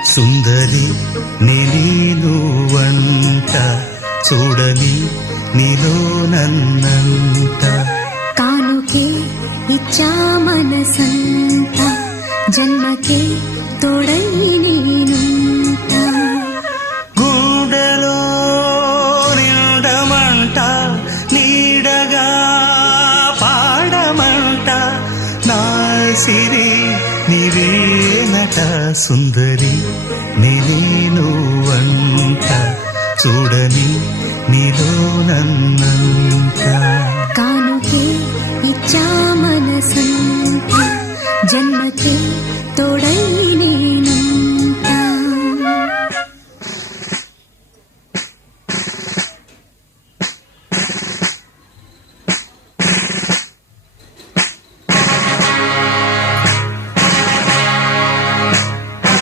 సుందరి నేను వంట చూడని నీలో నన్నంట కానుకే ఇచ్చా మనసంత జన్మకే తోడై నేనుంట గుండెలో నిండమంట నీడగా పాడమంట నా సిరి నీవేనట సుందరి నేను వంట చూడని నీలో నన్నంత కానుకే ఇచ్చా మనసంత జన్మకే తోడై